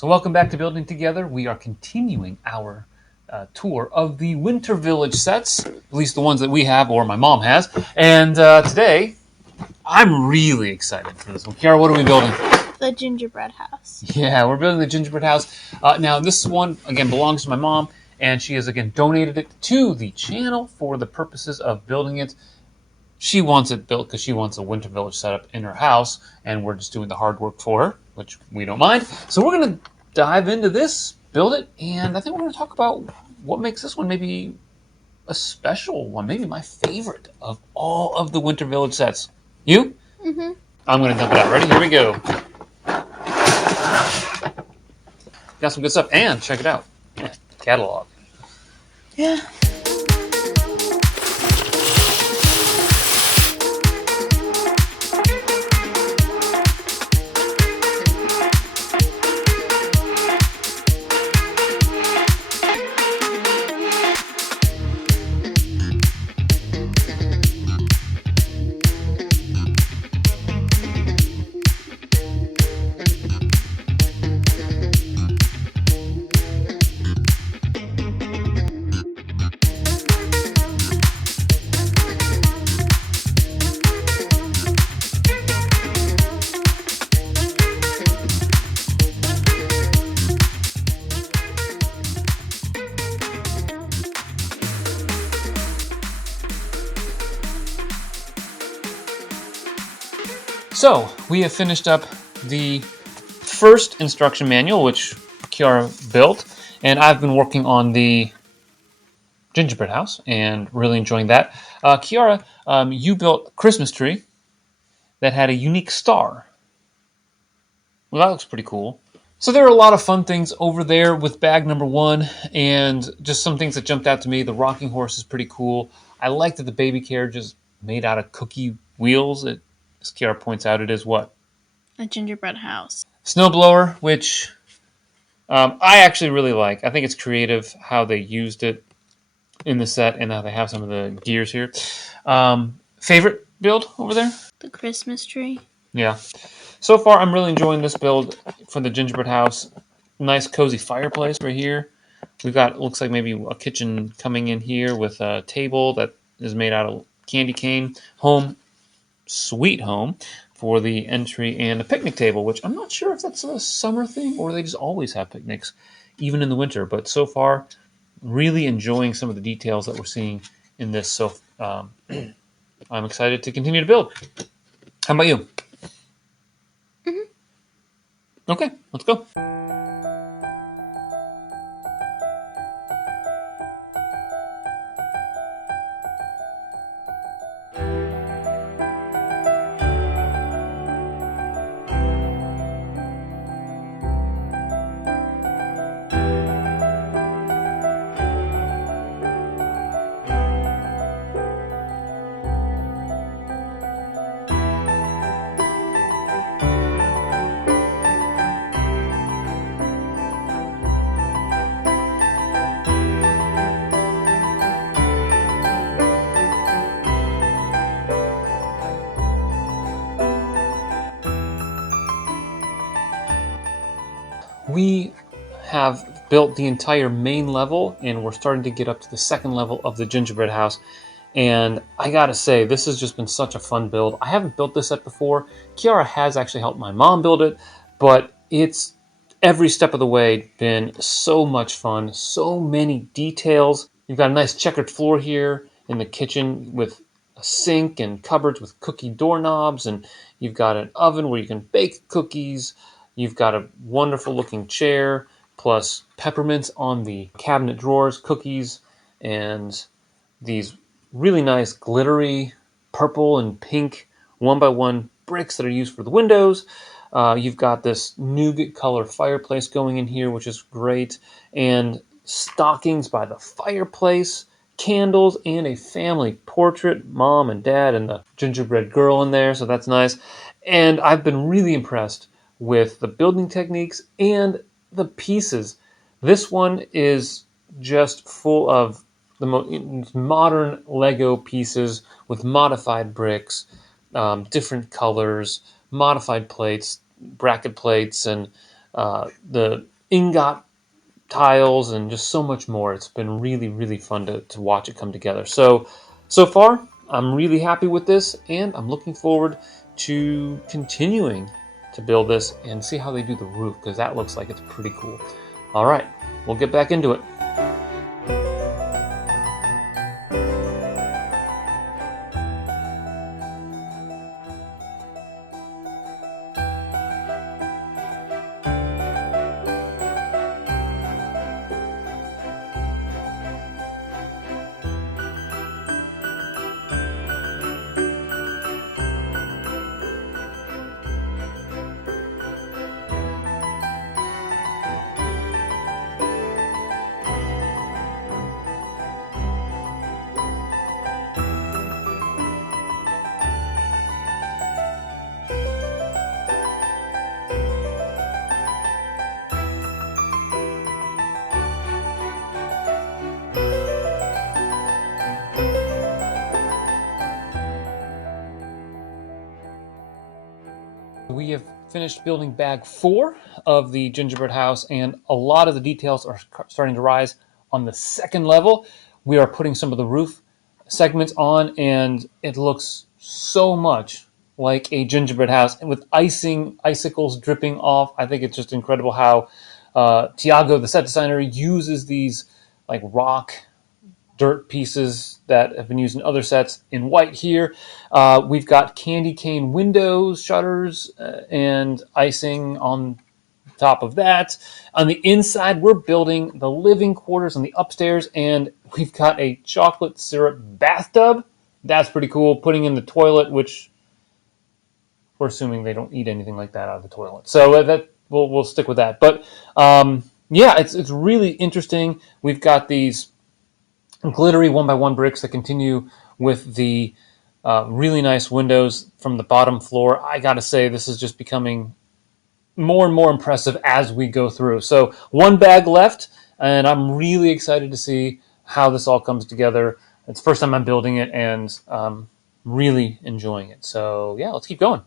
So welcome back to Building Together. We are continuing our tour of the Winter Village sets, at least the ones that we have or my mom has. And today, I'm really excited for this one. Kiara, what are we building? The gingerbread house. Yeah, we're building the gingerbread house. Now, this one, again, belongs to my mom, and she has, again, donated it to the channel for the purposes of building it. She wants it built because she wants a Winter Village setup in her house, and we're just doing the hard work for her, which we don't mind. So we're going to dive into this, build it, and I think we're going to talk about what makes this one maybe a special one, maybe my favorite of all of the Winter Village sets. You? Mm-hmm. I'm going to dump it out. Ready? Here we go. Got some good stuff, and check it out. Yeah, catalog. Yeah. So, we have finished up the first instruction manual, which Kiara built, and I've been working on the gingerbread house and really enjoying that. Kiara, you built a Christmas tree that had a unique star. Well, that looks pretty cool. So there are a lot of fun things over there with bag number one, and just some things that jumped out to me. The rocking horse is pretty cool. I like that the baby carriage is made out of cookie wheels. As Kiara points out, it is what? A gingerbread house. Snowblower, which I actually really like. I think it's creative how they used it in the set and how they have some of the gears here. Favorite build over there? The Christmas tree. Yeah. So far, I'm really enjoying this build for the gingerbread house. Nice, cozy fireplace right here. We've got, looks like maybe a kitchen coming in here with a table that is made out of candy cane. Home, sweet home, for the entry, and a picnic table, which I'm not sure if that's a summer thing or they just always have picnics, even in the winter. But so far, really enjoying some of the details that we're seeing in this. So I'm excited to continue to build. How about you? Mm-hmm. Okay, let's go. We have built the entire main level, and we're starting to get up to the second level of the gingerbread house. And I gotta say, this has just been such a fun build. I haven't built this set before. Kiara has actually helped my mom build it, but it's every step of the way been so much fun, so many details. You've got a nice checkered floor here in the kitchen with a sink and cupboards with cookie doorknobs, and you've got an oven where you can bake cookies. You've got a wonderful looking chair, plus peppermints on the cabinet drawers, cookies, and these really nice glittery purple and pink one-by-one bricks that are used for the windows. You've got this nougat color fireplace going in here, which is great, and stockings by the fireplace, candles, and a family portrait, mom and dad and the gingerbread girl in there, so that's nice. And I've been really impressed with the building techniques and the pieces. This one is just full of the modern Lego pieces with modified bricks, different colors, modified plates, bracket plates, and the ingot tiles, and just so much more. It's been really, really fun to watch it come together. So far, I'm really happy with this, and I'm looking forward to continuing to build this and see how they do the roof, because that looks like it's pretty cool. All right, we'll get back into it. We have finished building bag 4 of the gingerbread house, and a lot of the details are starting to rise on the second level. We are putting some of the roof segments on, and it looks so much like a gingerbread house, and with icicles dripping off. I think it's just incredible how Tiago, the set designer, uses these like rock dirt pieces that have been used in other sets in white here. We've got candy cane windows, shutters, and icing on top of that. On the inside, we're building the living quarters on the upstairs, and we've got a chocolate syrup bathtub. That's pretty cool. Putting in the toilet, which we're assuming they don't eat anything like that out of the toilet. So that we'll stick with that. But yeah, it's really interesting. We've got these glittery 1x1 bricks that continue with the really nice windows from the bottom floor. I gotta say, this is just becoming more and more impressive as we go through. So one bag left, and I'm really excited to see how this all comes together. It's the first time I'm building it, and really enjoying it. So yeah, let's keep going.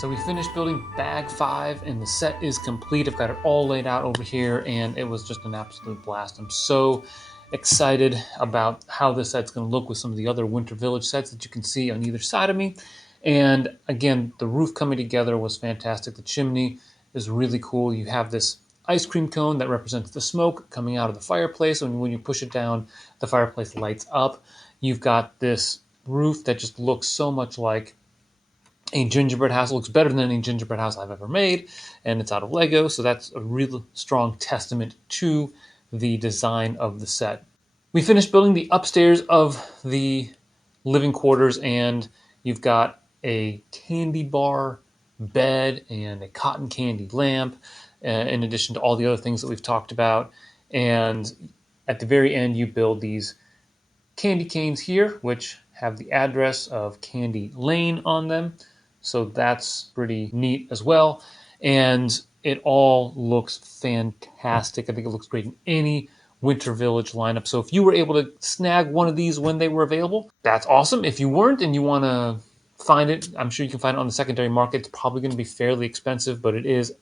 So we finished building bag 5, and the set is complete. I've got it all laid out over here, and it was just an absolute blast. I'm so excited about how this set's going to look with some of the other Winter Village sets that you can see on either side of me. And again, the roof coming together was fantastic. The chimney is really cool. You have this ice cream cone that represents the smoke coming out of the fireplace, and when you push it down, the fireplace lights up. You've got this roof that just looks so much like a gingerbread house. It looks better than any gingerbread house I've ever made, and it's out of Lego, so that's a real strong testament to the design of the set. We finished building the upstairs of the living quarters, and you've got a candy bar bed and a cotton candy lamp, in addition to all the other things that we've talked about. And at the very end, you build these candy canes here, which have the address of Candy Lane on them. So that's pretty neat as well. And it all looks fantastic. I think it looks great in any Winter Village lineup. So if you were able to snag one of these when they were available, that's awesome. If you weren't and you want to find it, I'm sure you can find it on the secondary market. It's probably going to be fairly expensive, but it is,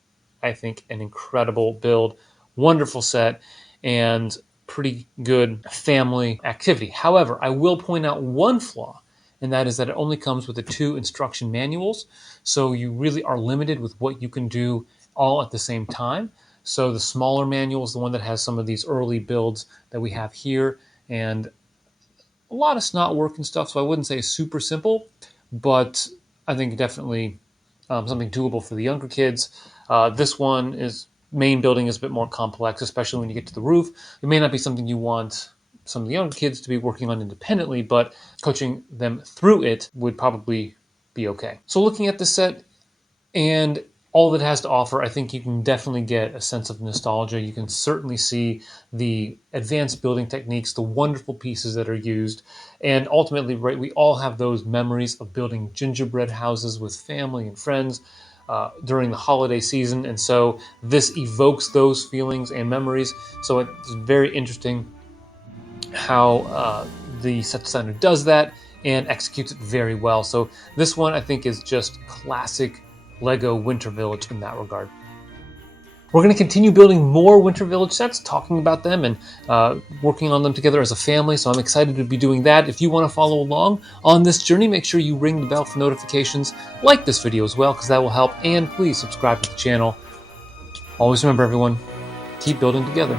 I think, an incredible build, wonderful set, and pretty good family activity. However, I will point out one flaw, and that is that it only comes with the 2 instruction manuals. So you really are limited with what you can do all at the same time. So the smaller manual is the one that has some of these early builds that we have here, and a lot of snot work and stuff. So I wouldn't say super simple, but I think definitely something doable for the younger kids. This one is main building is a bit more complex, especially when you get to the roof. It may not be something you want some of the younger kids to be working on independently, but coaching them through it would probably be okay. So looking at the set and all that it has to offer, I think you can definitely get a sense of nostalgia. You can certainly see the advanced building techniques, the wonderful pieces that are used, and ultimately, right, we all have those memories of building gingerbread houses with family and friends during the holiday season, and so this evokes those feelings and memories. So it's very interesting how the set designer does that and executes it very well. So this one I think is just classic Lego Winter Village in that regard. We're going to continue building more Winter Village sets, talking about them and working on them together as a family, so I'm excited to be doing that. If you want to follow along on this journey, make sure you ring the bell for notifications, like this video as well, because that will help, and please subscribe to the channel. Always remember, everyone, keep building together.